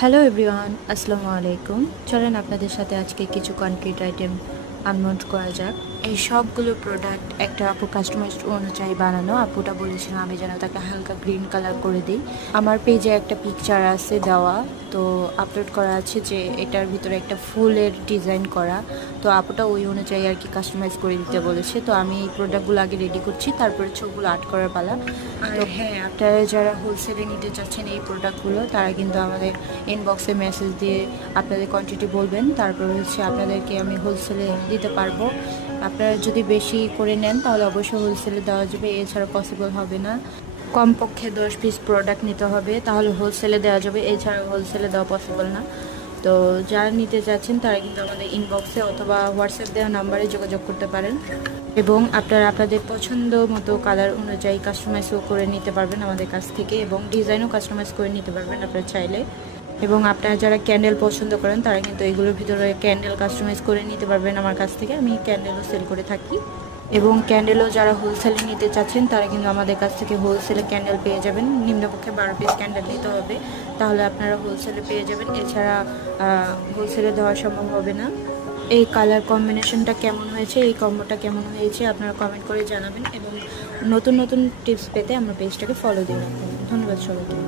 Hello everyone, আসসালামু আলাইকুম। চলেন আপনাদের সাথে আজকে কিছু কনক্রিট আইটেম আনবক্স করা যাক। এই সবগুলো প্রোডাক্ট একটা আপু কাস্টমাইজ অনুযায়ী বানানো। আপুটা বলেছিল আমি যেন তাকে হালকা গ্রিন কালার করে দিই। আমার পেজে একটা পিকচার আছে দেওয়া, তো আপলোড করা আছে যে এটার ভিতরে একটা ফুলের ডিজাইন করা। তো আপুটা ওই অনুযায়ী আর কি কাস্টমাইজ করে দিতে বলেছে। তো আমি এই প্রোডাক্টগুলো আগে রেডি করছি, তারপরে ছবিগুলো আর্ট করার পালা। তো হ্যাঁ, আপনারা যারা হোলসেলে নিতে চাচ্ছেন এই প্রোডাক্টগুলো, তারা কিন্তু আমাদের ইনবক্সে মেসেজ দিয়ে আপনাদের কোয়ান্টিটি বলবেন, তারপর হচ্ছে আপনাদেরকে আমি হোলসেলে দিতে পারবো। আপনারা যদি বেশি করে নেন তাহলে অবশ্যই হোলসেলে দেওয়া যাবে, এছাড়া পসিবল হবে না। কমপক্ষে 10 পিস প্রোডাক্ট নিতে হবে, তাহলে হোলসেলে দেওয়া যাবে, এছাড়া হোলসেলে দেওয়া পসিবল না। তো যারা নিতে চাচ্ছেন তারা কিন্তু আমাদের ইনবক্সে অথবা হোয়াটসঅ্যাপ দেওয়া নাম্বারে যোগাযোগ করতে পারেন, এবং আপনারা আপনাদের পছন্দ মতো কালার অনুযায়ী কাস্টমাইজও করে নিতে পারবেন আমাদের কাছ থেকে, এবং ডিজাইনও কাস্টমাইজ করে নিতে পারবেন আপনারা চাইলে। এবং আপনারা যারা ক্যান্ডেল পছন্দ করেন তারা কিন্তু এগুলোর ভিতরে ক্যান্ডেল কাস্টমাইজ করে নিতে পারবেন আমার কাছ থেকে। আমি ক্যান্ডেলও সেল করে থাকি, এবং ক্যান্ডেলও যারা হোলসেলে নিতে চাচ্ছেন তারা কিন্তু আমাদের কাছ থেকে হোলসেলে ক্যান্ডেল পেয়ে যাবেন। নিম্নপক্ষে 12 পিস ক্যান্ডেল নিতে হবে, তাহলে আপনারা হোলসেলে পেয়ে যাবেন, এছাড়া হোলসেলে দেওয়া সম্ভব হবে না। এই কালার কম্বিনেশনটা কেমন হয়েছে, এই কম্বোটা কেমন হয়েছে আপনারা কমেন্ট করে জানাবেন, এবং নতুন নতুন টিপস পেতে আমার পেজটাকে ফলো দিন। ধন্যবাদ সবাইকে।